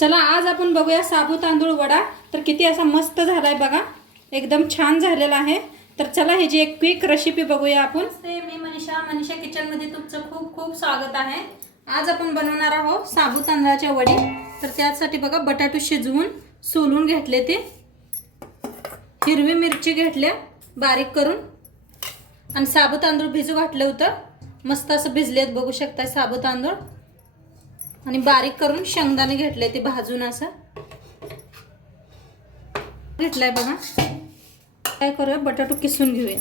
चला आज आपण बघूया साबू तांदूळ वडा. तर किती असा मस्त झाला आहे बघा. एकदम छान झालेला आहे. तर चला ह्याची एक क्विक रेसिपी बघूया आपण. ते मी मनीषा. मनीषा किचनमध्ये तुमचं खूप खूप स्वागत आहे. आज आपण बनवणार आहोत साबू तांदळाच्या वडी. तर त्यासाठी बघा बटाटो शिजवून सोलून घेतले ते. हिरवी मिरची घेतल्या बारीक करून. आणि साबू तांदूळ भिजू घातलं होतं. मस्त असं भिजलेत बघू शकताय साबू तांदूळ. आणि बारीक करून शेंगदाणे घेतले ते भाजून असं. घेतलाय बघा. काय करूया? बटाटो किसून घेऊया.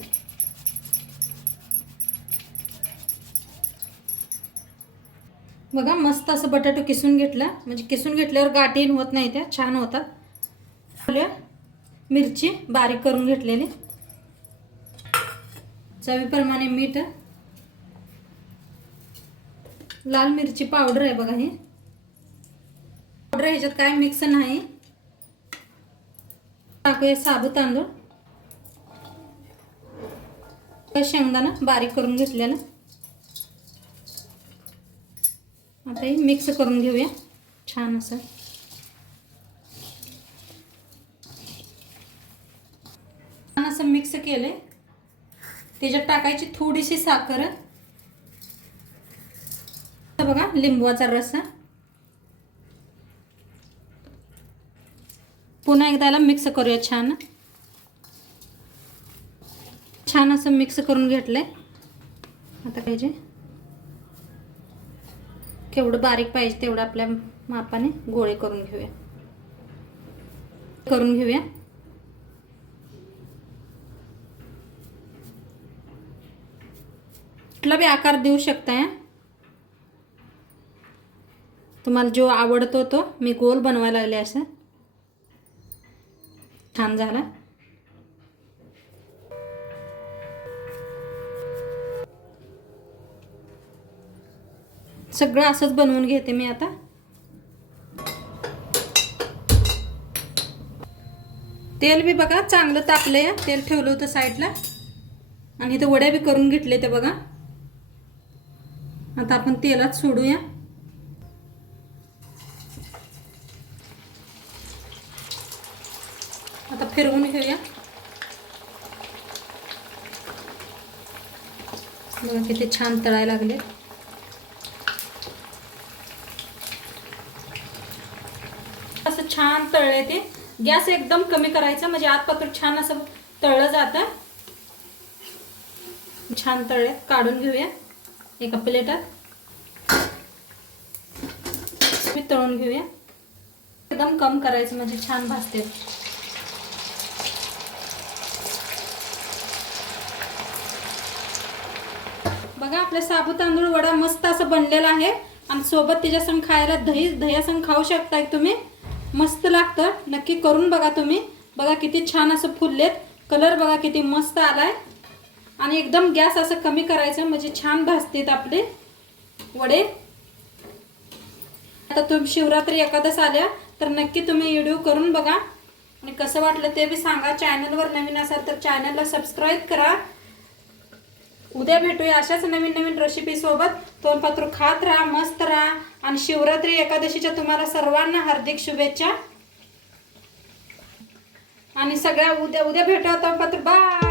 बघा मस्त असं बटाटो किसून घेतला. म्हणजे किसून घेतल्यावर गाठी होत नाही त्या. छान होतात. मिरची बारीक करून घेतलेली. चवीप्रमाणे मीठ लाल मिरची पावडर आहे बघा हे. पावडर ह्याच्यात काय मिक्स नाही. टाकूया साबू तांदूळ. शेंगदाणा बारीक करून घेतलेलं. आता हे मिक्स करून घेऊया. छान असं. छान असं मिक्स केलंय. त्याच्यात टाकायची थोडीशी साखर. बघा लिंबवाचा रस. पुन्हा एकदा याला मिक्स करूया छान. छान असं मिक्स करून घेतलंय. आता पाहिजे. केवढं बारीक पाहिजे तेवढं आपल्या मापाने गोळे करून घेऊया. करून घेऊया. कुठला बी आकार देऊ शकताय तुम्हाला जो आवडतो तो मी गोल बनवायला लागले असं. छान झाला. सगळं असंच बनवून घेते मी आता. तेल बी बघा चांगलं तापलंय. तेल ठेवलं होतं साईडला. आणि इथं वड्या बी करून घेतले ते बघा. आता आपण तेलात सोडूया. आता फिरवून घेऊया. बघा किती छान तळायला लागले. असं छान तळले ते. गॅस एकदम कमी करायचा म्हणजे आतपात्र छान असं तळलं जातं. छान तळले काढून घेऊया एका प्लेटात. मी तळून घेऊया. एकदम कम करायचं म्हणजे छान भाजते बघा आपला साबू तांदूळ वडा मस्त असं बनलेला आहे. आणि सोबत त्याच्यासंग खायला दही दह्यासंग खाऊ शकताय तुम्ही. मस्त लागतं. नक्की करून बघा तुम्ही. बघा किती छान असं फुललेत. कलर बघा किती मस्त आलाय. आणि एकदम गॅस असं कमी करायचं म्हणजे छान भाजतेत आपले वडे. आता तुम्ही शिवरात्री एकादश आल्या तर नक्की तुम्ही व्हिडिओ करून बघा. आणि कसं वाटलं ते बी सांगा. चॅनलवर नवीन असाल तर चॅनलला सबस्क्राईब करा. उद्या भेटूया अशाच नवीन नवीन रेसिपी सोबत. तोंडपात्र खात राहा मस्त राहा. आणि शिवरात्री एकादशीच्या तुम्हाला सर्वांना हार्दिक शुभेच्छा. आणि सगळ्या उद्या उद्या भेटूया तोंडपात्र बाय